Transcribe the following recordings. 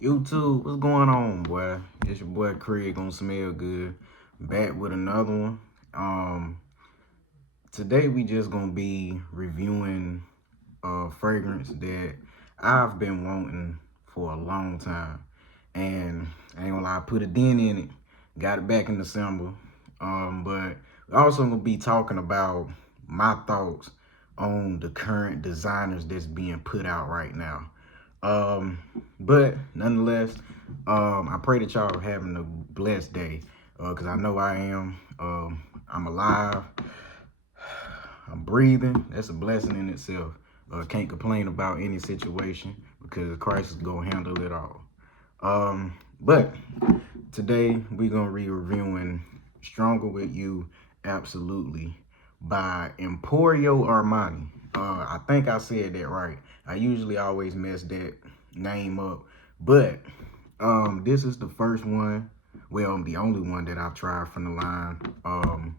YouTube, what's going on, boy? It's your boy Craig gonna smell good. Back with another one. Um, Today we just gonna be reviewing a fragrance that I've been wanting for a long time. And I ain't gonna lie, I put a dent in it, got it back in December. But we're also gonna be talking about my thoughts on the current designers that's being put out right now. Um, but nonetheless, I pray that y'all are having a blessed day. Cause I know I am. I'm alive. I'm breathing. That's a blessing in itself. Can't complain about any situation because Christ is gonna handle it all. But today we're gonna be reviewing "Stronger with You," absolutely, by Emporio Armani. I think I said that right. I usually always mess that name up, but this is the first one. Well, the only one that I've tried from the line.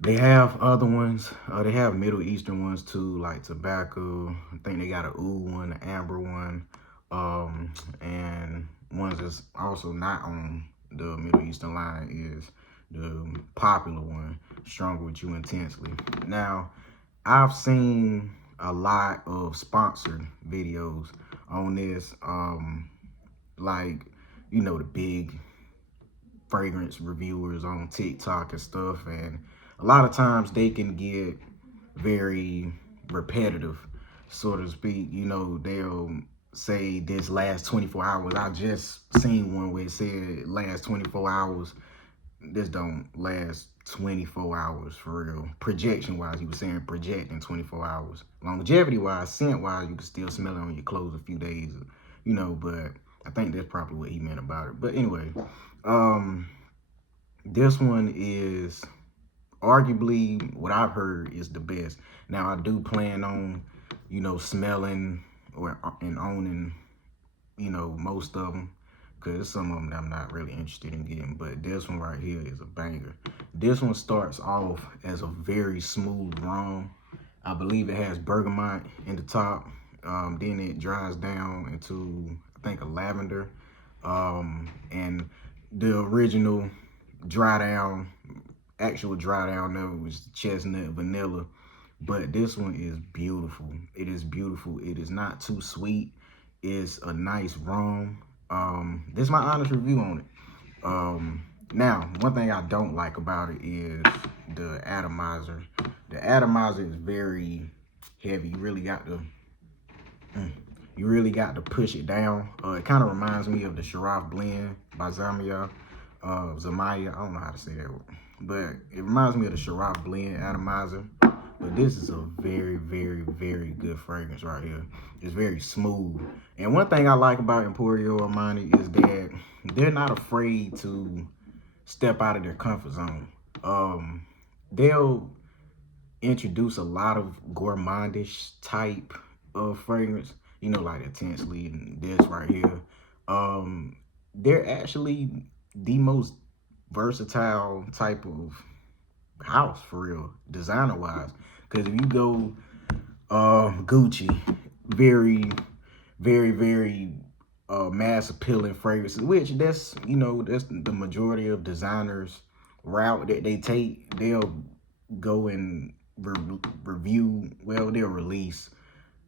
They have other ones. They have Middle Eastern ones too, like tobacco. I think they got a oud one, an amber one, and ones that's also not on the Middle Eastern line is the popular one, Stronger with You Intensely. Now, I've seen a lot of sponsored videos on this, like the big fragrance reviewers on TikTok and stuff, and a lot of times they can get very repetitive, so to speak. They'll say this last 24 hours. I just seen one where it said last 24 hours. This don't last 24 hours for real. Projection wise, he was saying projecting 24 hours. Longevity wise, scent wise, you can still smell it on your clothes a few days, but I think that's probably what he meant about it. But anyway, um, this one is arguably what I've heard is the best. Now I do plan on, smelling and owning, most of them, because some of them I'm not really interested in getting. But this one right here is a banger. This one starts off as a very smooth rum. I believe it has bergamot in the top. Then it dries down into, I think, a lavender. And the original dry down, actual dry down note was chestnut vanilla. But this one is beautiful. It is beautiful. It is not too sweet. It's a nice rum. This is my honest review on it. Now, one thing I don't like about it is the atomizer. The atomizer is very heavy. You really got to push it down. It kind of reminds me of the Sharaf blend by Zamaya. Zamaya, I don't know how to say that word, but it reminds me of the Sharaf blend atomizer. But this is a very, very, very good fragrance right here. It's very smooth. And one thing I like about Emporio Armani is that they're not afraid to step out of their comfort zone. They'll introduce a lot of gourmandish type of fragrance, like Intensely and this right here. They're actually the most versatile type of house for real, designer wise. Because if you go Gucci, very, very, very mass appealing fragrances, which that's the majority of designers route that they take. They'll go and review, well, they'll release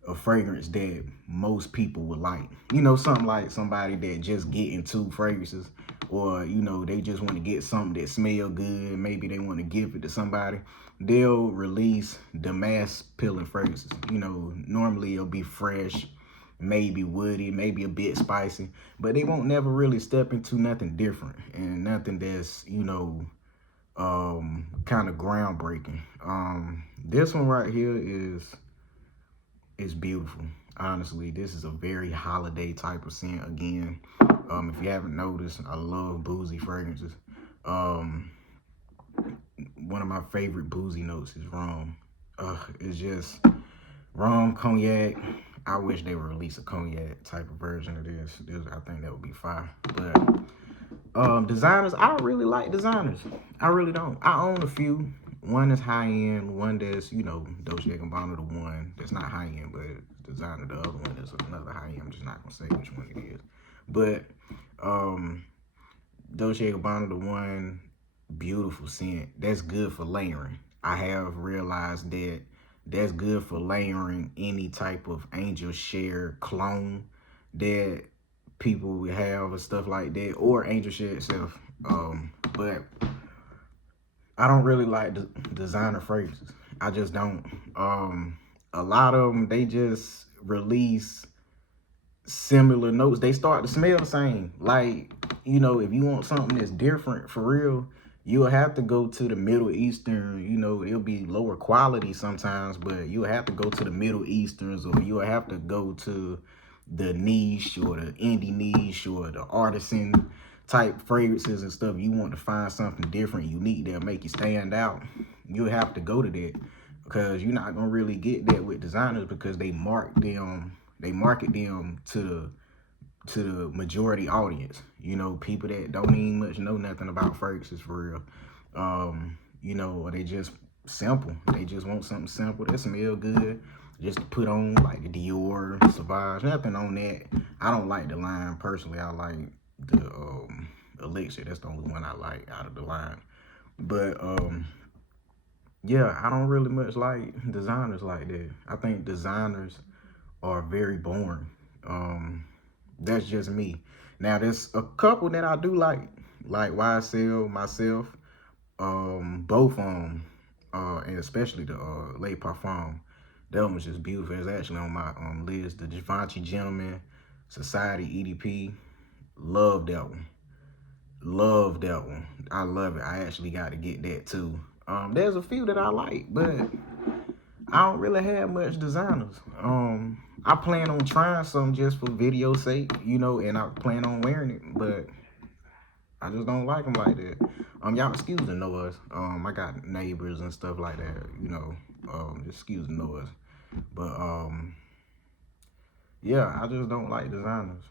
a fragrance that most people would like. Something like somebody that just get into fragrances, or they just want to get something that smell good. Maybe they want to give it to somebody. They'll release the mass appealing fragrances. Normally it'll be fresh, maybe woody, maybe a bit spicy, but they won't never really step into nothing different and nothing that's kind of groundbreaking. This one right here is beautiful. Honestly, this is a very holiday type of scent again. If you haven't noticed, I love boozy fragrances. One of my favorite boozy notes is rum. It's just rum, cognac. I wish they would release a cognac type of version of this. I think that would be fire. But designers, I don't really like designers. I really don't. I own a few. One is high end. One that's Dolce & Gabbana. The one that's not high end, but designer. The other one is another high end. I'm just not gonna say which one it is. But Dolce & Gabbana, the one beautiful scent that's good for layering. I have realized that that's good for layering any type of angel share clone that people have and stuff like that, or angel share itself. But I don't really like designer fragrances. I just don't. A lot of them, they just release similar notes. They start to smell the same. Like, if you want something that's different for real, you'll have to go to the Middle Eastern. It'll be lower quality sometimes, but you'll have to go to the Middle Easterns, or you'll have to go to the niche or the indie niche or the artisan type fragrances and stuff. You want to find something different, unique that'll make you stand out. You'll have to go to that, because you're not gonna really get that with designers, because they market them to the majority audience. People that don't even much know nothing about fragrances for real. Or they just simple. They just want something simple that smell good, just to put on, like the Dior, Sauvage, nothing on that. I don't like the line personally. I like the Elixir. That's the only one I like out of the line. But yeah, I don't really much like designers like that. I think designers are very boring. That's just me. Now, there's a couple that I do like YSL, myself, both and especially the Les Parfums. That one was just beautiful. It's actually on my list. The Givenchy Gentleman Society EDP. Love that one. Love that one. I love it. I actually got to get that too. There's a few that I like, but I don't really have much designers. I plan on trying some just for video sake, and I plan on wearing it, but I just don't like them like that. Y'all excuse the noise. I got neighbors and stuff like that, just excuse the noise. But yeah, I just don't like designers.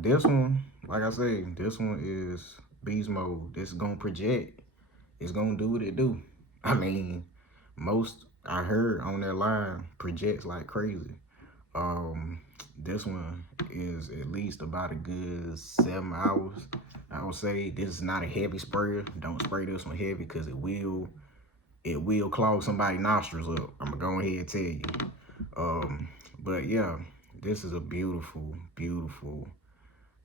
This one, like I say, this one is beast mode. This is gonna project. It's gonna do what it do. I mean, most I heard on that line projects like crazy. This one is at least about a good 7 hours. I would say this is not a heavy sprayer. Don't spray this one heavy, because it will clog somebody's nostrils up. I'm gonna go ahead and tell you. But yeah, this is a beautiful, beautiful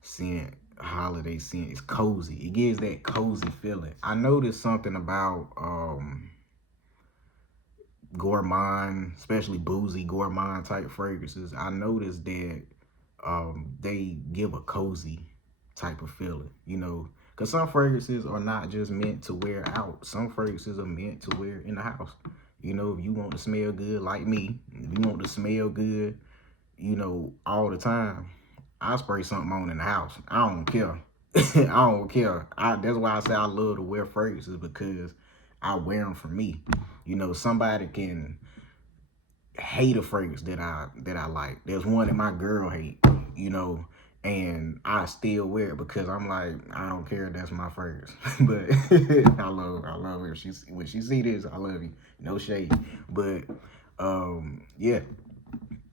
scent, holiday scent. It's cozy. It gives that cozy feeling. I noticed something about gourmand, especially boozy gourmand type fragrances. I noticed that they give a cozy type of feeling, because some fragrances are not just meant to wear out. Some fragrances are meant to wear in the house. If you want to smell good like me, if you want to smell good, all the time, I spray something on in the house. I don't care. I don't care. That's why I say I love to wear fragrances, because I wear them for me. Somebody can hate a fragrance that I like. There's one that my girl hate, and I still wear it, because I'm like, I don't care, that's my fragrance. But I love her. When she see this, I love you. No shade. But yeah,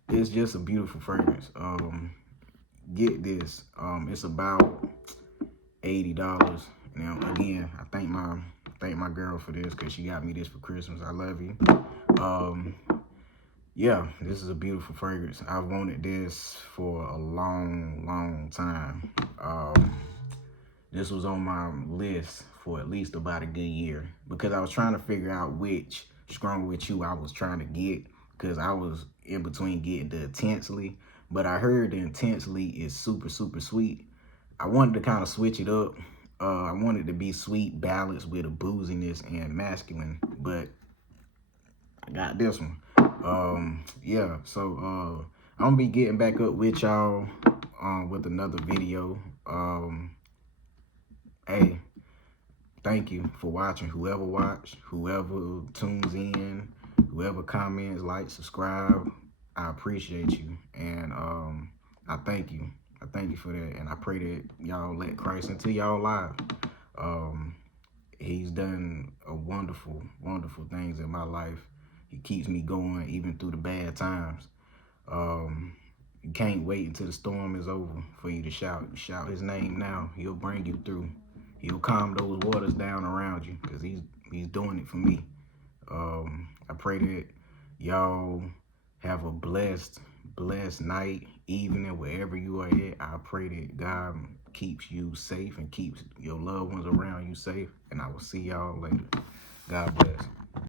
it's just a beautiful fragrance. Get this. It's about $80. Now again, I thank my girl for this, because she got me this for Christmas. I love you. Yeah, this is a beautiful fragrance. I've wanted this for a long, long time. This was on my list for at least about a good year, because I was trying to figure out which Stronger With You I was trying to get, because I was in between getting the Intensely, but I heard the Intensely is super, super sweet. I wanted to kind of switch it up. I wanted to be sweet, balanced with a booziness and masculine, but I got this one. Yeah, so I'm gonna be getting back up with y'all with another video. Hey, thank you for watching. Whoever watched, whoever tunes in, whoever comments, like, subscribe, I appreciate you, and I thank you. I thank you for that, and I pray that y'all let Christ into y'all life. He's done a wonderful, wonderful things in my life. He keeps me going even through the bad times. You can't wait until the storm is over for you to shout his name now. He'll bring you through. He'll calm those waters down around you because he's doing it for me. I pray that y'all have a blessed night, evening, wherever you are at. I pray that God keeps you safe and keeps your loved ones around you safe. And I will see y'all later. God bless.